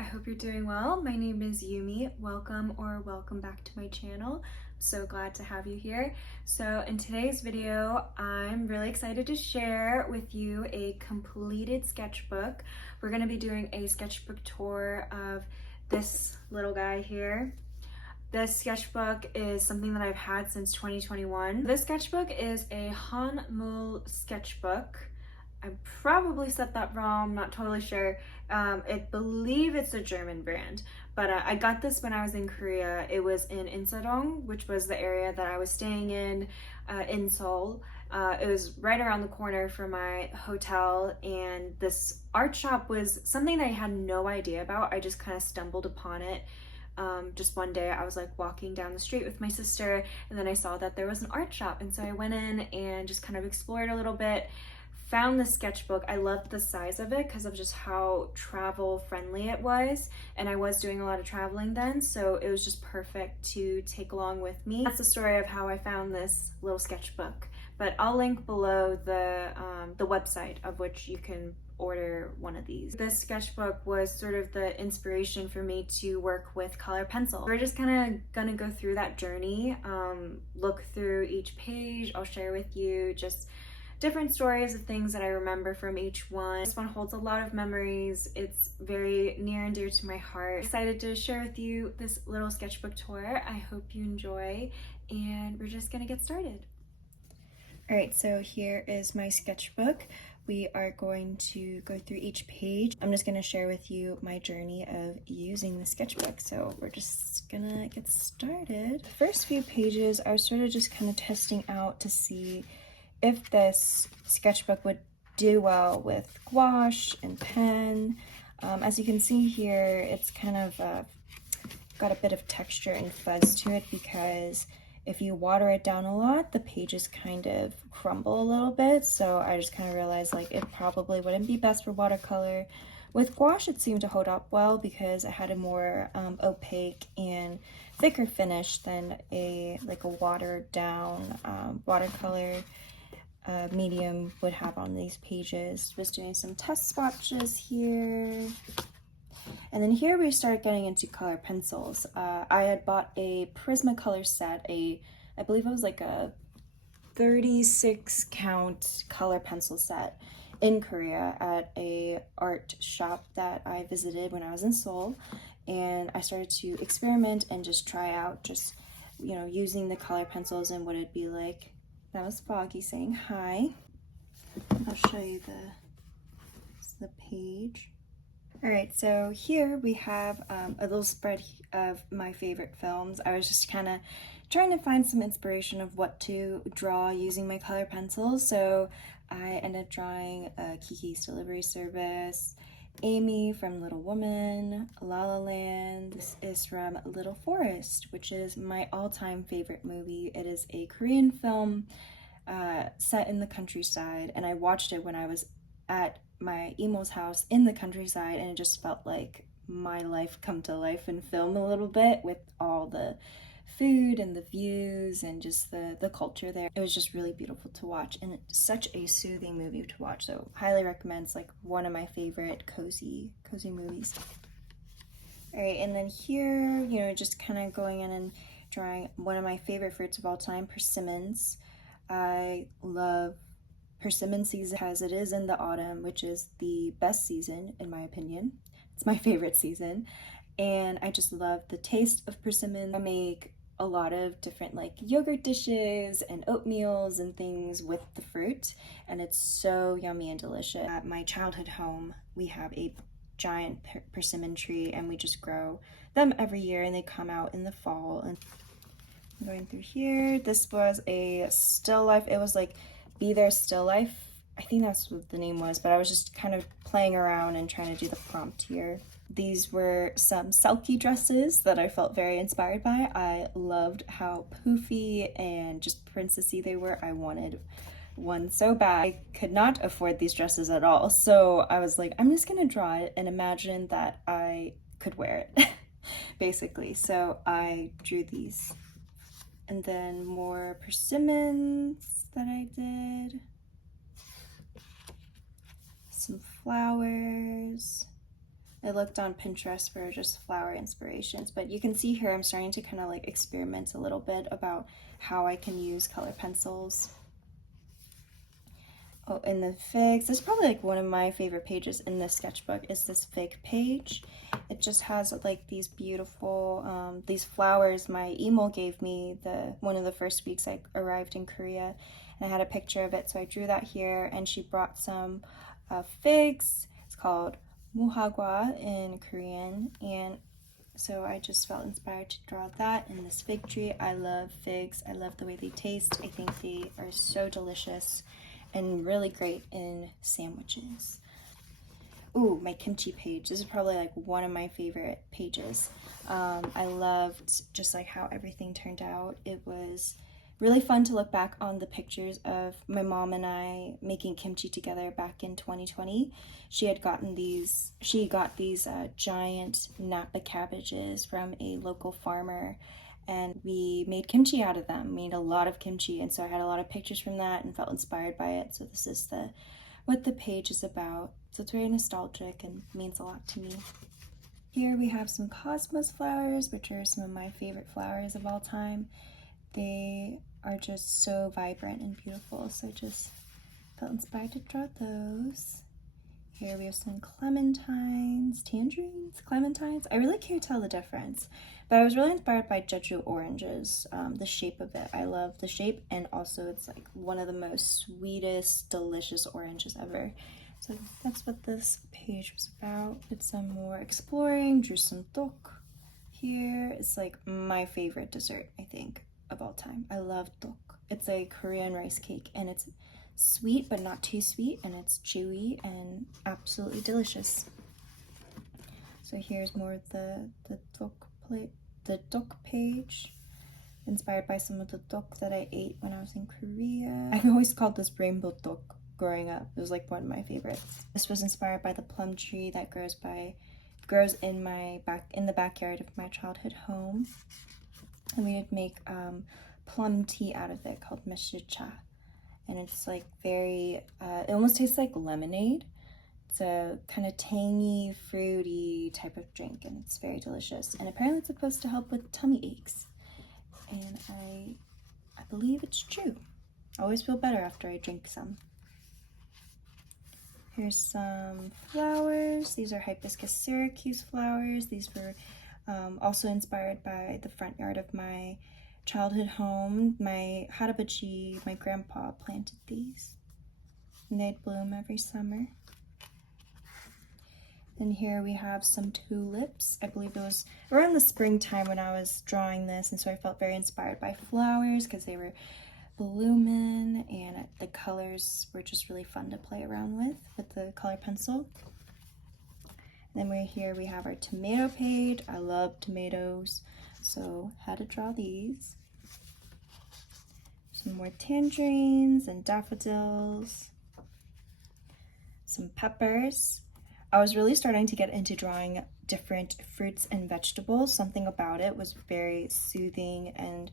I hope you're doing well. My name is Yumi. Welcome back to my channel. So glad to have you here. So in today's video, I'm really excited to share with you a completed sketchbook. We're going to be doing a sketchbook tour of this little guy here. This sketchbook is something that I've had since 2021. This sketchbook is a Hanmul sketchbook. I probably said that wrong, I'm not totally sure. I believe it's a German brand, but I got this when I was in Korea. It was in Insadong, which was the area that I was staying in Seoul. It was right around the corner from my hotel, and this art shop was something that I had no idea about. I just kind of stumbled upon it. Just one day I was like walking down the street with my sister, and then I saw that there was an art shop, and so I went in and just kind of explored a little bit. Found the sketchbook. I loved the size of it because of just how travel friendly it was, and I was doing a lot of traveling then, so it was just perfect to take along with me. That's the story of how I found this little sketchbook, but I'll link below the website of which you can order one of these. This sketchbook was sort of the inspiration for me to work with color pencil. We're just kind of gonna go through that journey, look through each page. I'll share with you just different stories of things that I remember from each one. This one holds a lot of memories. It's very near and dear to my heart. Excited to share with you this little sketchbook tour. I hope you enjoy, and we're just gonna get started. All right, so here is my sketchbook. We are going to go through each page. I'm just gonna share with you my journey of using the sketchbook. So we're just gonna get started. The first few pages I was sort of just kind of testing out to see if this sketchbook would do well with gouache and pen. As you can see here, it's kind of got a bit of texture and fuzz to it because if you water it down a lot, the pages kind of crumble a little bit. So I just kind of realized like it probably wouldn't be best for watercolor. With gouache, it seemed to hold up well because it had a more opaque and thicker finish than a watered down watercolor medium would have on these pages. Just doing some test swatches here. And then here we start getting into color pencils. I had bought a Prismacolor set, I believe it was like a 36 count color pencil set in Korea at a art shop that I visited when I was in Seoul. And I started to experiment and just try out just, you know, using the color pencils and what it'd be like. That was Foggy saying hi. I'll show you the page. All right, so here we have a little spread of my favorite films. I was just kind of trying to find some inspiration of what to draw using my color pencils. So I ended up drawing Kiki's Delivery Service, Amy from Little Woman, La La Land. This is from Little Forest, which is my all-time favorite movie. It is a Korean film set in the countryside, and I watched it when I was at my emo's house in the countryside, and it just felt like my life come to life in film a little bit with all the food and the views and just the culture there. It was just really beautiful to watch, and it's such a soothing movie to watch, so highly recommend. It's like one of my favorite cozy movies. All right, and then here, you know, just kind of going in and drawing one of my favorite fruits of all time, persimmons. I love persimmon season as it is in the autumn, which is the best season in my opinion. It's my favorite season, and I just love the taste of persimmon. I make a lot of different like yogurt dishes and oatmeals and things with the fruit, and it's so yummy and delicious. At my childhood home, we have a giant persimmon tree, and we just grow them every year, and they come out in the fall. And going through here, this was a still life. It was like Be There Still Life, I think that's what the name was, but I was just kind of playing around and trying to do the prompt here. These were some selkie dresses that I felt very inspired by. I loved how poofy and just princessy they were. I wanted one so bad. I could not afford these dresses at all, so I was like, I'm just gonna draw it and imagine that I could wear it, basically. So I drew these. And then more persimmons that I did. Some flowers. I looked on Pinterest for just flower inspirations, but you can see here I'm starting to kind of like experiment a little bit about how I can use color pencils. Oh, and the figs, this is probably like one of my favorite pages in this sketchbook is this fig page. It just has like these beautiful, these flowers my emo gave me one of the first weeks I arrived in Korea, and I had a picture of it, so I drew that here, and she brought some figs. It's called muhagwa in Korean, and so I just felt inspired to draw that in this fig tree. I love figs. I love the way they taste. I think they are so delicious and really great in sandwiches. Ooh, my kimchi page. This is probably like one of my favorite pages. I loved just like how everything turned out. It was really fun to look back on the pictures of my mom and I making kimchi together back in 2020. She got these giant Napa cabbages from a local farmer, and we made kimchi out of them, made a lot of kimchi, and so I had a lot of pictures from that and felt inspired by it. So this is what the page is about. So it's very nostalgic and means a lot to me. Here we have some cosmos flowers, which are some of my favorite flowers of all time. They are just so vibrant and beautiful, so I just felt inspired to draw those. Here we have some clementines, tangerines, clementines. I really can't tell the difference, but I was really inspired by Jeju oranges, the shape of it. I love the shape, and also it's like one of the most sweetest, delicious oranges ever. So that's what this page was about. Did some more exploring, drew some tok here. It's like my favorite dessert, I think, of all time. I love tok. It's a Korean rice cake, and it's sweet but not too sweet, and it's chewy and absolutely delicious. So here's more of the tok page, inspired by some of the tok that I ate when I was in Korea. I always called this rainbow tok growing up. It was like one of my favorites. This was inspired by the plum tree that grows in the backyard of my childhood home, and we would make plum tea out of it called meshicha. And it's like very, it almost tastes like lemonade. It's a kind of tangy, fruity type of drink, and it's very delicious. And apparently it's supposed to help with tummy aches. And I believe it's true. I always feel better after I drink some. Here's some flowers. These are hibiscus Syracuse flowers. These were also inspired by the front yard of my childhood home. My harabachi, my grandpa, planted these, and they'd bloom every summer. And here we have some tulips. I believe it was around the springtime when I was drawing this, and so I felt very inspired by flowers because they were blooming, and the colors were just really fun to play around with the color pencil. Then we have our tomato page. I love tomatoes, so had to draw these. Some more tangerines and daffodils. Some peppers. I was really starting to get into drawing different fruits and vegetables. Something about it was very soothing and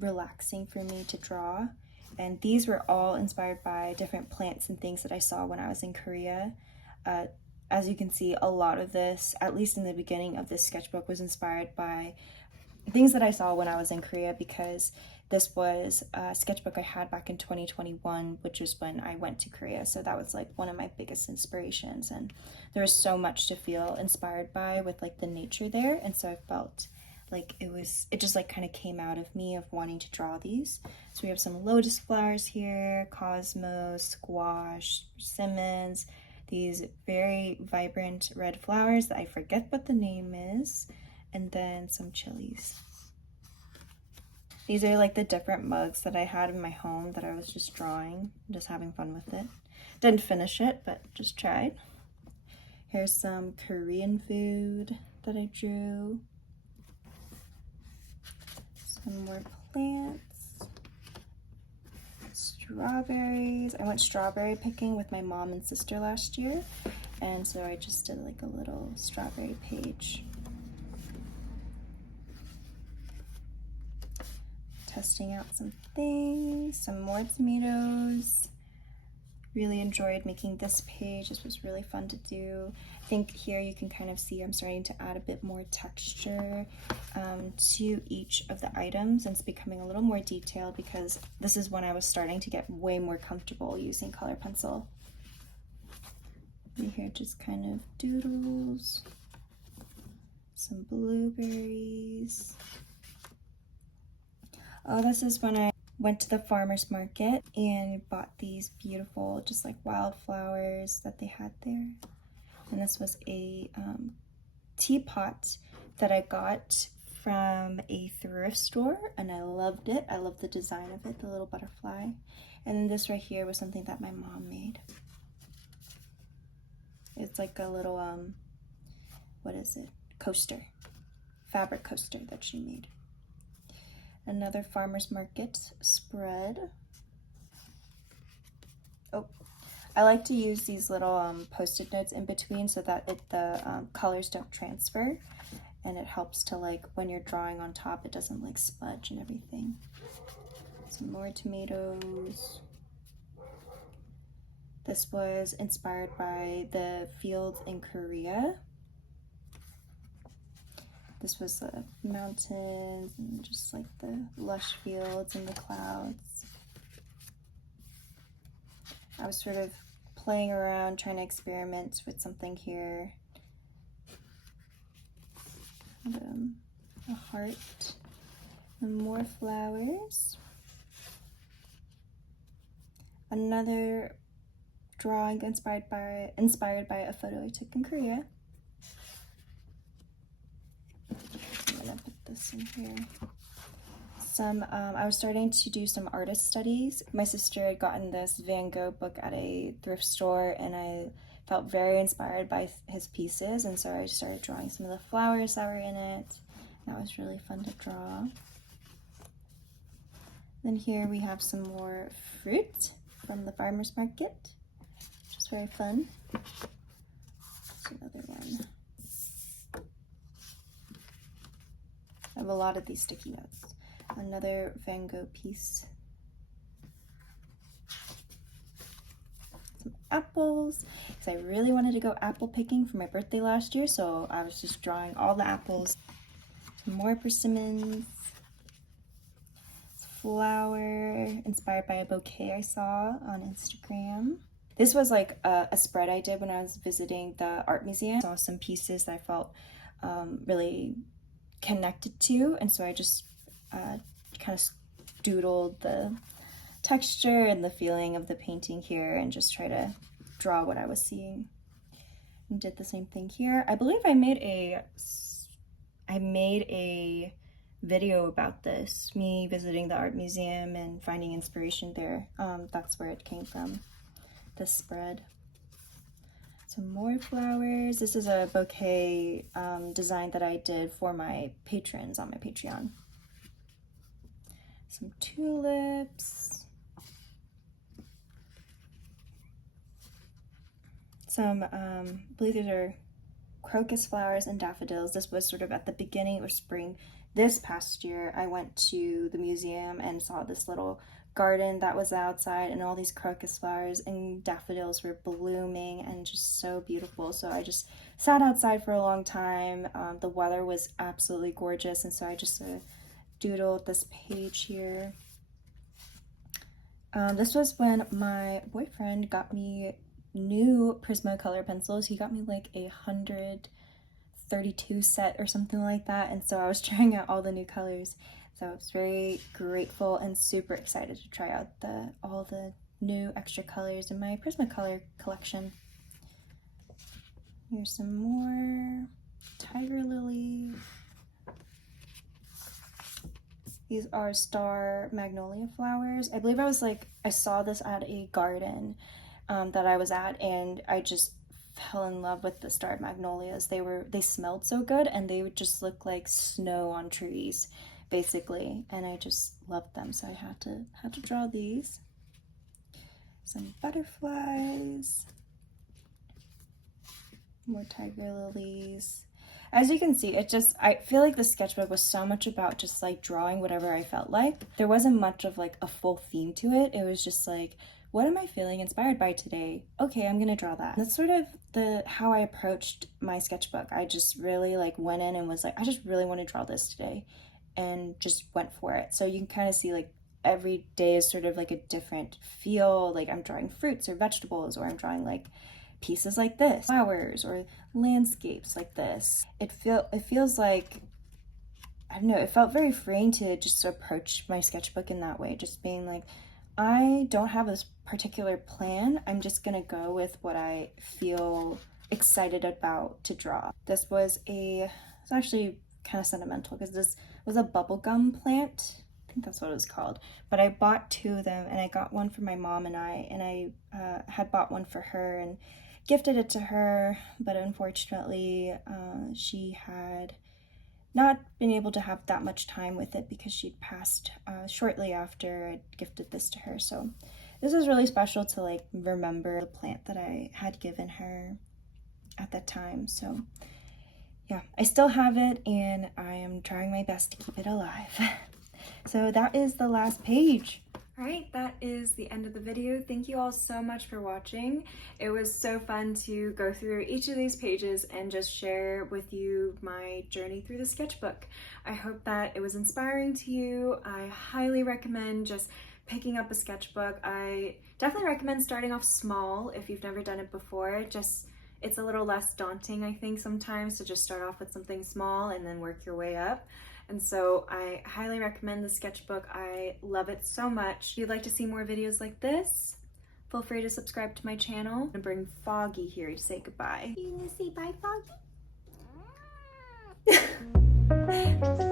relaxing for me to draw. And these were all inspired by different plants and things that I saw when I was in Korea. As you can see, a lot of this, at least in the beginning of this sketchbook, was inspired by things that I saw when I was in Korea, because this was a sketchbook I had back in 2021, which is when I went to Korea. So that was like one of my biggest inspirations, and there was so much to feel inspired by with like the nature there. And so I felt like it just like kind of came out of me of wanting to draw these. So we have some lotus flowers here, cosmos, squash, persimmons, these very vibrant red flowers that I forget what the name is, and then some chilies. These are like the different mugs that I had in my home that I was just drawing, just having fun with it. Didn't finish it, but just tried. Here's some Korean food that I drew. Some more plants. Strawberries. I went strawberry picking with my mom and sister last year, and so I just did like a little strawberry page. Testing out some things, some more tomatoes, Really enjoyed making this page. This was really fun to do. I think here you can kind of see I'm starting to add a bit more texture to each of the items, and it's becoming a little more detailed because this is when I was starting to get way more comfortable using color pencil. And here just kind of doodles, some blueberries. Oh, this is when I went to the farmer's market and bought these beautiful, just like wildflowers that they had there. And this was a teapot that I got from a thrift store, and I loved it. I love the design of it, the little butterfly. And then this right here was something that my mom made. It's like a little, what is it? Coaster, fabric coaster that she made. Another farmer's market spread. Oh, I like to use these little post-it notes in between so that the colors don't transfer, and it helps to, like, when you're drawing on top, it doesn't like smudge and everything. Some more tomatoes. This was inspired by the fields in Korea. This was the mountains and just like the lush fields and the clouds. I was sort of playing around, trying to experiment with something here. And, a heart and more flowers. Another drawing inspired by a photo I took in Korea. I'm gonna put this in here. I was starting to do some artist studies. My sister had gotten this Van Gogh book at a thrift store, and I felt very inspired by his pieces, and so I started drawing some of the flowers that were in it. That was really fun to draw. Then here we have some more fruit from the farmer's market, which is very fun. There's another one. I have a lot of these sticky notes. Another Van Gogh piece. Some apples, because I really wanted to go apple picking for my birthday last year, so I was just drawing all the apples. Some more persimmons. Flower inspired by a bouquet I saw on Instagram. This was like a spread I did when I was visiting the art museum. I saw some pieces that I felt really connected to, and so I just kind of doodled the texture and the feeling of the painting here and just try to draw what I was seeing. And did the same thing here. I believe I made a video about this, me visiting the art museum and finding inspiration there. That's where it came from, this spread. Some more flowers. This is a bouquet design that I did for my patrons on my Patreon. Some tulips. Some, I believe these are crocus flowers and daffodils. This was sort of at the beginning of spring. This past year, I went to the museum and saw this little garden that was outside, and all these crocus flowers and daffodils were blooming and just so beautiful. So I just sat outside for a long time. The weather was absolutely gorgeous, and so I just doodled this page here. This was when my boyfriend got me new Prismacolor pencils. He got me like 132 set or something like that, and so I was trying out all the new colors. So I was very grateful and super excited to try out all the new extra colors in my Prismacolor collection. Here's some more tiger lily. These are star magnolia flowers. I believe I saw this at a garden that I was at, and I just fell in love with the star magnolias. They smelled so good, and they would just look like snow on trees, basically, and I just loved them, so I had to draw these. Some butterflies, more tiger lilies. As you can see, I feel like the sketchbook was so much about just like drawing whatever I felt like. There wasn't much of like a full theme to it. It was just like what am I feeling inspired by today? Okay, I'm gonna draw that. That's sort of how I approached my sketchbook. I just really like went in and was like, I just really want to draw this today, and just went for it. So you can kind of see like every day is sort of like a different feel. Like I'm drawing fruits or vegetables, or I'm drawing like pieces like this, flowers or landscapes like this. It feels like, I don't know, it felt very freeing to just approach my sketchbook in that way, just being like, I don't have this particular plan. I'm just gonna go with what I feel excited about to draw. It's actually kind of sentimental because this was a bubblegum plant. I think that's what it was called. But I bought 2 of them, and I got one for my mom and I had bought one for her and gifted it to her, but unfortunately she had not been able to have that much time with it because she'd passed shortly after I gifted this to her. So this is really special to like remember the plant that I had given her at that time. So yeah, I still have it, and I am trying my best to keep it alive. So that is the last page. All right, that is the end of the video. Thank you all so much for watching. It was so fun to go through each of these pages and just share with you my journey through the sketchbook. I hope that it was inspiring to you. I highly recommend just picking up a sketchbook. I definitely recommend starting off small if you've never done it before. It's a little less daunting, I think, sometimes to just start off with something small and then work your way up. And so I highly recommend the sketchbook. I love it so much. If you'd like to see more videos like this, feel free to subscribe to my channel. I'm gonna bring Foggy here to say goodbye. You gonna say bye, Foggy?